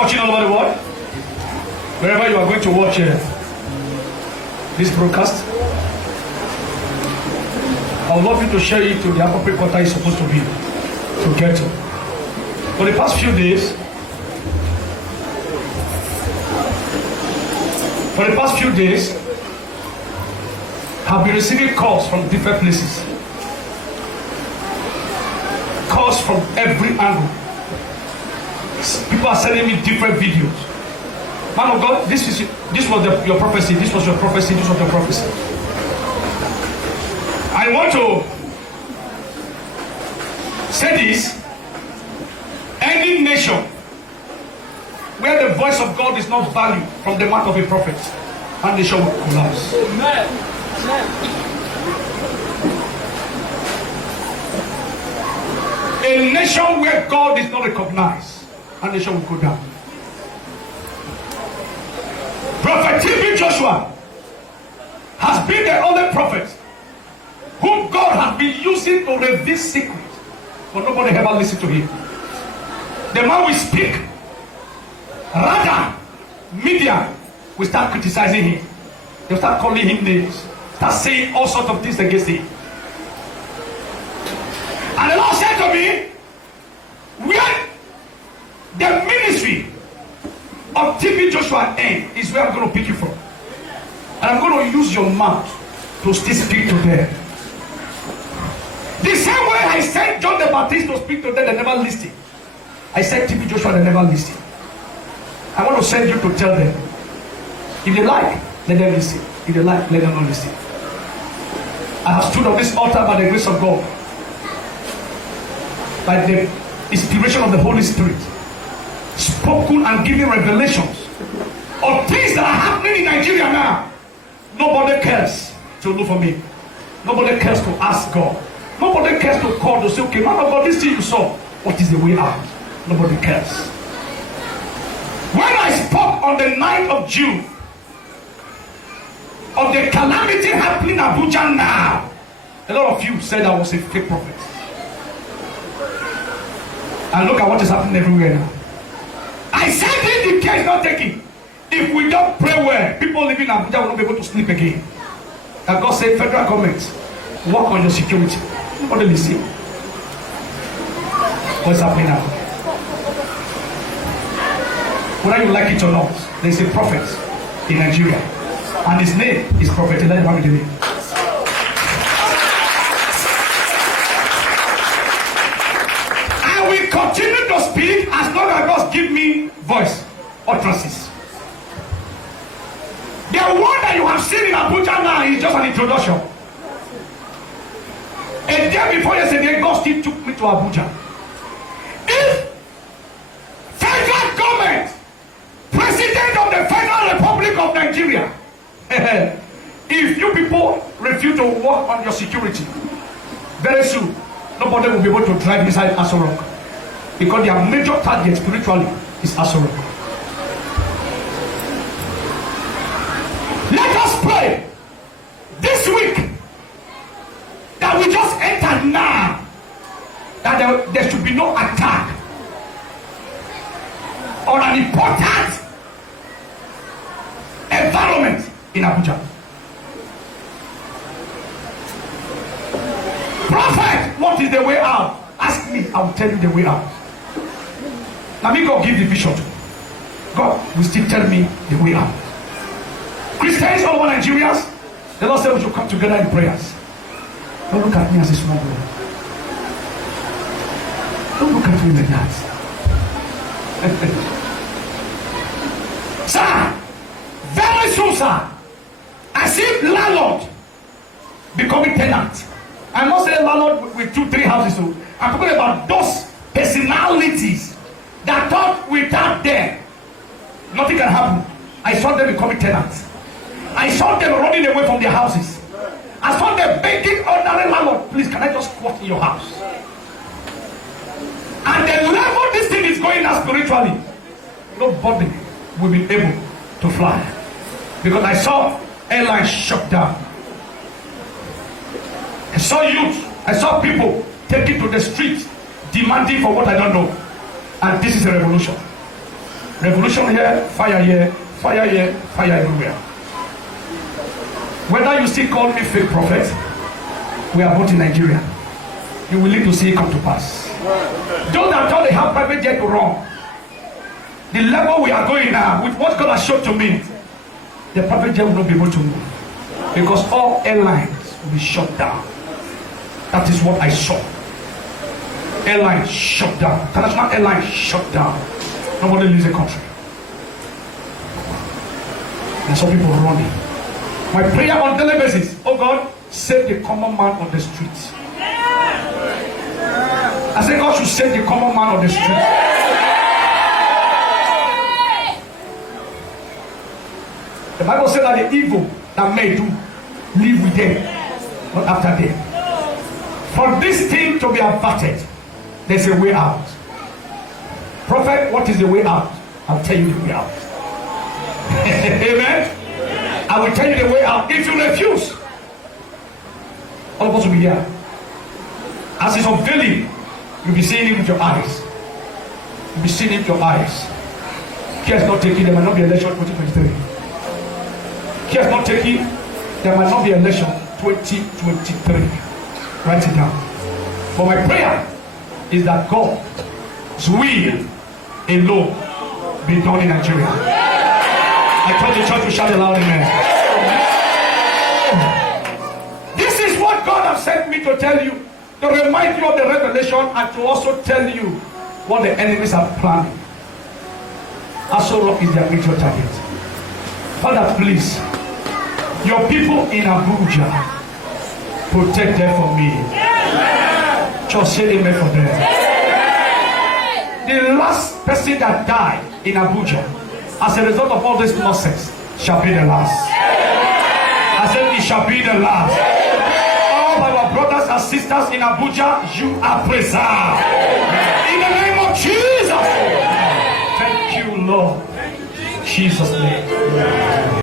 watching all over the world, wherever you are going to watch this broadcast, I would love you to share it to the appropriate quarter it's supposed to be, to get to. For the past few days, I've been receiving calls from different places. Calls from every angle. People are sending me different videos. Man of God, this was your prophecy, this was your prophecy, this was your prophecy. I want to say this. Any nation where the voice of God is not valued from the mouth of a prophet, that nation will collapse. Amen. A nation where God is not recognized, that nation will go down. Prophet TB Joshua has been the only prophet whom God has been using to reveal secrets, but nobody ever listened to him. The man will speak, rather media will start criticizing him. They'll start calling him names, start saying all sorts of things against him. And the Lord said to me, where the ministry of TB Joshua ends is where I'm going to pick you from. And I'm going to use your mouth to still speak to them. The same way I sent John the Baptist to speak to them, they never listened. I sent TB Joshua, they never listened. I want to send you to tell them, if they like, let them listen. If they like, let them not listen. I have stood on this altar by the grace of God, by the inspiration of the Holy Spirit, spoken and given revelations of things that are happening in Nigeria now. Nobody cares to look for me. Nobody cares to ask God. Nobody cares to call to say, okay, man of God, this thing you saw, what is the way out? Nobody cares. When I spoke on the 9th of June of the calamity happening in Abuja now, a lot of you said I was a fake prophet. And look at what is happening everywhere now. I said if the care is not taken, if we don't pray well, people living in Abuja will not be able to sleep again. And God said, federal government, work on your security. What do you see? What's happening now? Whether you like it or not, there is a prophet in Nigeria, and his name is Prophet Elijah Bamidele. I will continue to speak as long as God gives me voice, utterances. The one that you have seen in Abuja now is just an introduction. A day before yesterday, God still took me to Abuja. If federal government, President of the Federal Republic of Nigeria, if you people refuse to work on your security, very soon, nobody will be able to drive inside Aso Rock. Because their major target spiritually is Aso Rock. Let us pray this week that we just entered now, that there should be no attack on an important environment in Abuja. Prophet, what is the way out? Ask me, I will tell you the way out. Now me God give the vision to me. God will still tell me the way out. Christians all over Nigerians, the Lord said we should come together in prayers. Don't look at me as a small boy. Don't look at me like that. Sir, very soon, sir, as if landlord becoming tenant. I'm not saying landlord with 2-3 houses. So I'm talking about those personalities that thought without them nothing can happen. I saw them becoming tenants. I saw them running away from their houses. I saw them begging ordinary landlord, please, can I just squat in your house? And the level this thing is going now spiritually, nobody will be able to fly. Because I saw airlines shut down. I saw youth, I saw people taking to the streets demanding for what I don't know. And this is a revolution. Revolution here, fire here, fire here, fire everywhere. Whether you still call me fake prophet, we are both in Nigeria. You will need to see it come to pass. Those that thought they have private jet wrong. The level we are going now, with what God has shown to me, the private jet will not be able to move. Because all airlines will be shut down. That is what I saw. Airlines shut down. International airlines shut down. Nobody leaves the country. And some people are running. My prayer on daily basis, oh God, save the common man on the streets. I say God should save the common man on the streets. The Bible says that the evil that may do live with them, not after them. For this thing to be averted, there's a way out. Prophet, what is the way out? I'll tell you the way out. Amen. I will tell you the way out. If you refuse, all of us will be here. As it's unveiling, you'll be seeing it with your eyes. You'll be seeing it with your eyes. Care is not taking, there might not be election 2023. Care is not taking, there might not be election 2023. Write it down. But my prayer is that God's will alone be done in Nigeria. I told the church to shout aloud, amen. This is what God has sent me to tell you, to remind you of the revelation and to also tell you what the enemies are planning. Aso Rock is their major target. Father, please, your people in Abuja, protect them from me. Just say amen for them. The last person that died in Abuja as a result of all this nonsense shall be the last. I said it shall be the last. All our brothers and sisters in Abuja, you are preserved. In the name of Jesus. Thank you, Lord. Jesus' name.